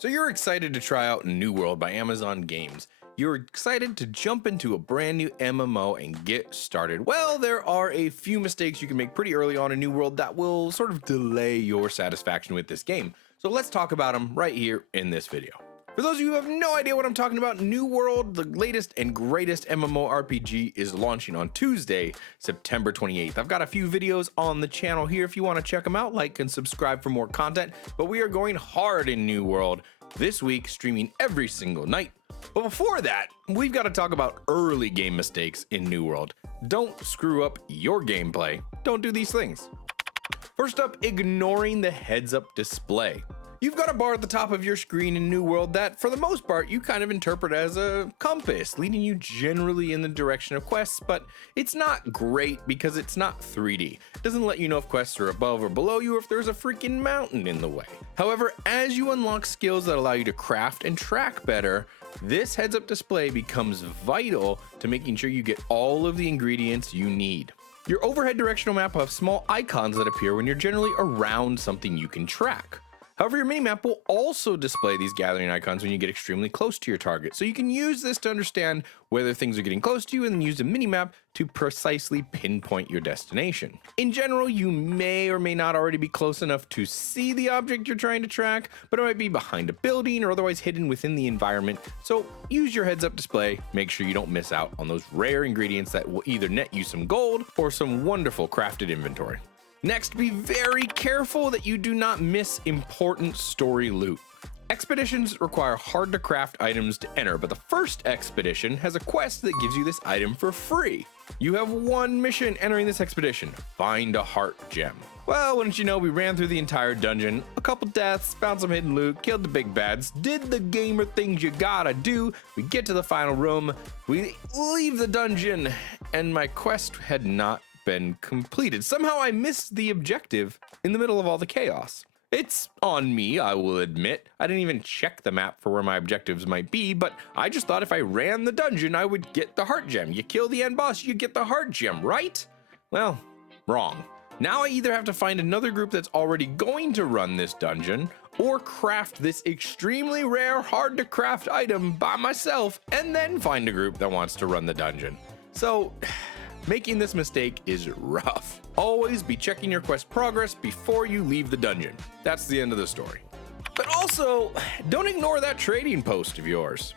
So you're excited to try out New World by Amazon Games. You're excited to jump into a brand new MMO and get started. Well, there are a few mistakes you can make pretty early on in New World that will sort of delay your satisfaction with this game. So let's talk about them right here in this video. For those of you who have no idea what I'm talking about, New World, the latest and greatest MMORPG, is launching on Tuesday, September 28th. I've got a few videos on the channel here if you want to check them out, like and subscribe for more content, but we are going hard in New World this week, streaming every single night. But before that, we've got to talk about early game mistakes in New World. Don't screw up your gameplay. Don't do these things. First up, ignoring the heads-up display. You've got a bar at the top of your screen in New World that, for the most part, you kind of interpret as a compass, leading you generally in the direction of quests, but it's not great because it's not 3D. It doesn't let you know if quests are above or below you or if there's a freaking mountain in the way. However, as you unlock skills that allow you to craft and track better, this heads-up display becomes vital to making sure you get all of the ingredients you need. Your overhead directional map will have small icons that appear when you're generally around something you can track. However, your minimap will also display these gathering icons when you get extremely close to your target, so you can use this to understand whether things are getting close to you and then use the minimap to precisely pinpoint your destination. In general, you may or may not already be close enough to see the object you're trying to track, but it might be behind a building or otherwise hidden within the environment, so use your heads-up display. Make sure you don't miss out on those rare ingredients that will either net you some gold or some wonderful crafted inventory. Next, be very careful that you do not miss important story loot. Expeditions require hard to craft items to enter, but the first expedition has a quest that gives you this item for free. You have one mission entering this expedition: find a heart gem. Well, wouldn't you know, we ran through the entire dungeon, a couple deaths, found some hidden loot, killed the big bads, did the gamer things you gotta do. We get to the final room, we leave the dungeon, and my quest had not been completed. Somehow I missed the objective in the middle of all the chaos. It's on me, I will admit. I didn't even check the map for where my objectives might be, but I just thought if I ran the dungeon, I would get the heart gem. You kill the end boss, you get the heart gem, right? Well, wrong. Now I either have to find another group that's already going to run this dungeon, or craft this extremely rare, hard to craft item by myself, and then find a group that wants to run the dungeon. So, making this mistake is rough. Always be checking your quest progress before you leave the dungeon. That's the end of the story. But also, don't ignore that trading post of yours.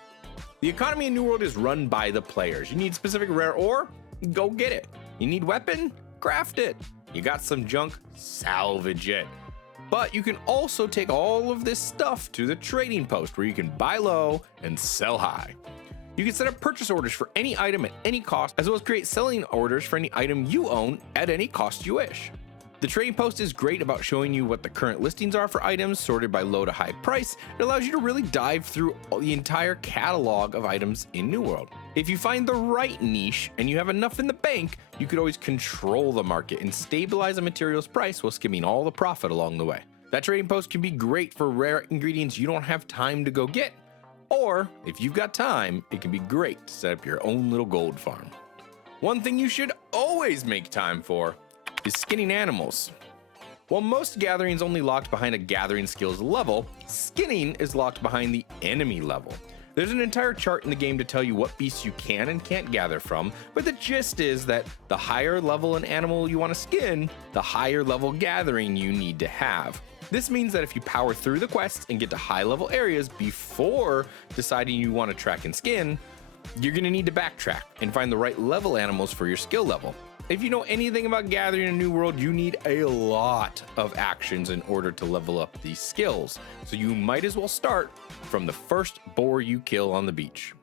The economy in New World is run by the players. You need specific rare ore? Go get it. You need weapon? Craft it. You got some junk? Salvage it. But you can also take all of this stuff to the trading post where you can buy low and sell high. You can set up purchase orders for any item at any cost, as well as create selling orders for any item you own at any cost you wish. The trading post is great about showing you what the current listings are for items sorted by low to high price. It allows you to really dive through the entire catalog of items in New World. If you find the right niche and you have enough in the bank, you could always control the market and stabilize a material's price while skimming all the profit along the way. That trading post can be great for rare ingredients you don't have time to go get. Or, if you've got time, it can be great to set up your own little gold farm. One thing you should always make time for is skinning animals. While most gatherings only locked behind a gathering skills level, skinning is locked behind the enemy level. There's an entire chart in the game to tell you what beasts you can and can't gather from, but the gist is that the higher level an animal you want to skin, the higher level gathering you need to have. This means that if you power through the quests and get to high level areas before deciding you want to track and skin, you're going to need to backtrack and find the right level animals for your skill level. If you know anything about gathering in New World, you need a lot of actions in order to level up these skills, so you might as well start from the first boar you kill on the beach.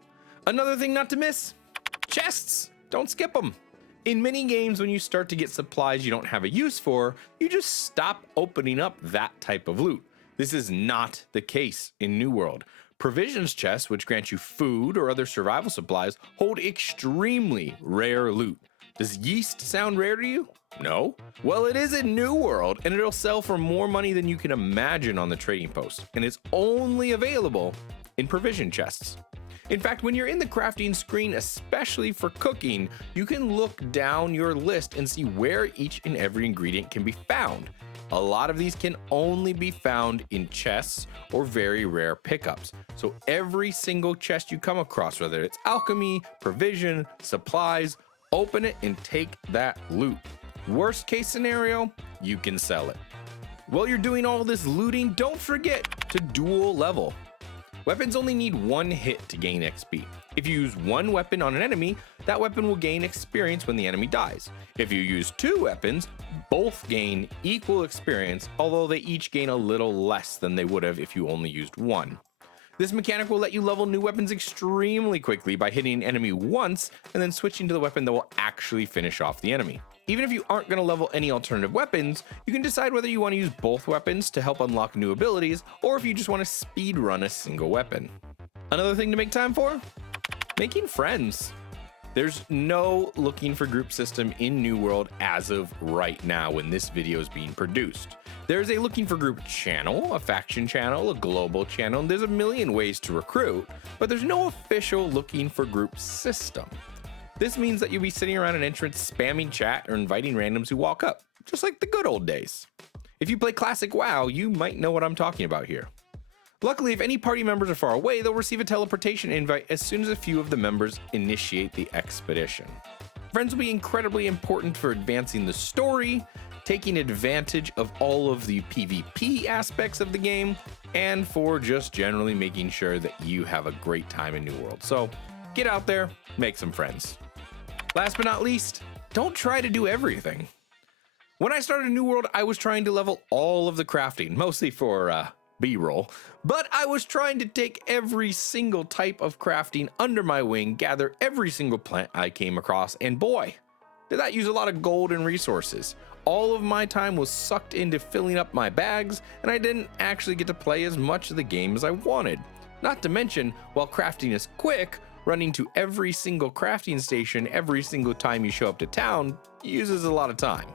Another thing not to miss: chests. Don't skip them. In many games, when you start to get supplies you don't have a use for, you just stop opening up that type of loot. This is not the case in New World. Provisions chests, which grant you food or other survival supplies, hold extremely rare loot. Does yeast sound rare to you? No? Well, it is in New World, and it'll sell for more money than you can imagine on the trading post, and it's only available in provision chests. In fact, when you're in the crafting screen, especially for cooking, you can look down your list and see where each and every ingredient can be found. A lot of these can only be found in chests or very rare pickups. So every single chest you come across, whether it's alchemy, provision, supplies, open it and take that loot. Worst case scenario, you can sell it. While you're doing all this looting, don't forget to dual level. Weapons only need one hit to gain XP. If you use one weapon on an enemy, that weapon will gain experience when the enemy dies. If you use two weapons, both gain equal experience, although they each gain a little less than they would have if you only used one. This mechanic will let you level new weapons extremely quickly by hitting an enemy once and then switching to the weapon that will actually finish off the enemy. Even if you aren't going to level any alternative weapons, you can decide whether you want to use both weapons to help unlock new abilities, or if you just want to speed run a single weapon. Another thing to make time for? Making friends. There's no looking for group system in New World as of right now when this video is being produced. There's a looking for group channel, a faction channel, a global channel, and there's a million ways to recruit, but there's no official looking for group system. This means that you'll be sitting around an entrance spamming chat or inviting randoms who walk up, just like the good old days. If you play classic WoW, you might know what I'm talking about here. Luckily, if any party members are far away, they'll receive a teleportation invite as soon as a few of the members initiate the expedition. Friends will be incredibly important for advancing the story, taking advantage of all of the PvP aspects of the game, and for just generally making sure that you have a great time in New World. So get out there, make some friends. Last but not least, don't try to do everything. When I started New World, I was trying to level all of the crafting, mostly for B-roll, but I was trying to take every single type of crafting under my wing, gather every single plant I came across, and boy, did that use a lot of gold and resources. All of my time was sucked into filling up my bags, and I didn't actually get to play as much of the game as I wanted. Not to mention, while crafting is quick, running to every single crafting station every single time you show up to town uses a lot of time.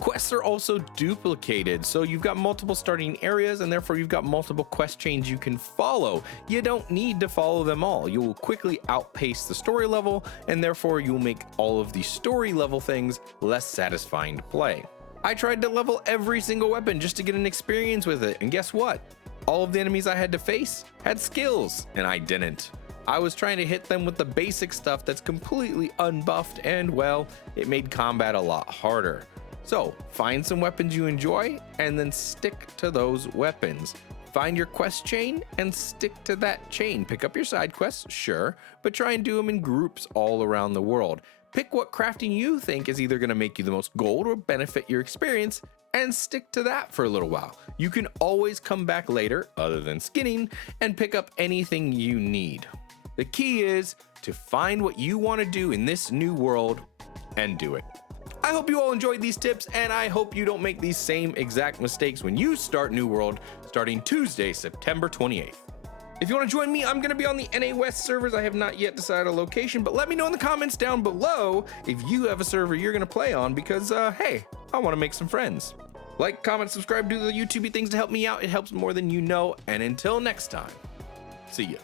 Quests are also duplicated, so you've got multiple starting areas and therefore you've got multiple quest chains you can follow. You don't need to follow them all. You will quickly outpace the story level, and therefore you'll make all of the story level things less satisfying to play. I tried to level every single weapon just to get an experience with it, and guess what? All of the enemies I had to face had skills, and I didn't. I was trying to hit them with the basic stuff that's completely unbuffed, and well, it made combat a lot harder. So find some weapons you enjoy and then stick to those weapons. Find your quest chain and stick to that chain. Pick up your side quests, sure, but try and do them in groups all around the world. Pick what crafting you think is either going to make you the most gold or benefit your experience, and stick to that for a little while. You can always come back later, other than skinning, and pick up anything you need. The key is to find what you want to do in this new world and do it. I hope you all enjoyed these tips, and I hope you don't make these same exact mistakes when you start New World starting Tuesday, September 28th. If you want to join me, I'm going to be on the NA West servers. I have not yet decided a location, but let me know in the comments down below if you have a server you're going to play on, because hey, I want to make some friends. Like, comment, subscribe, do the YouTubey things to help me out. It helps more than you know. And until next time, see ya.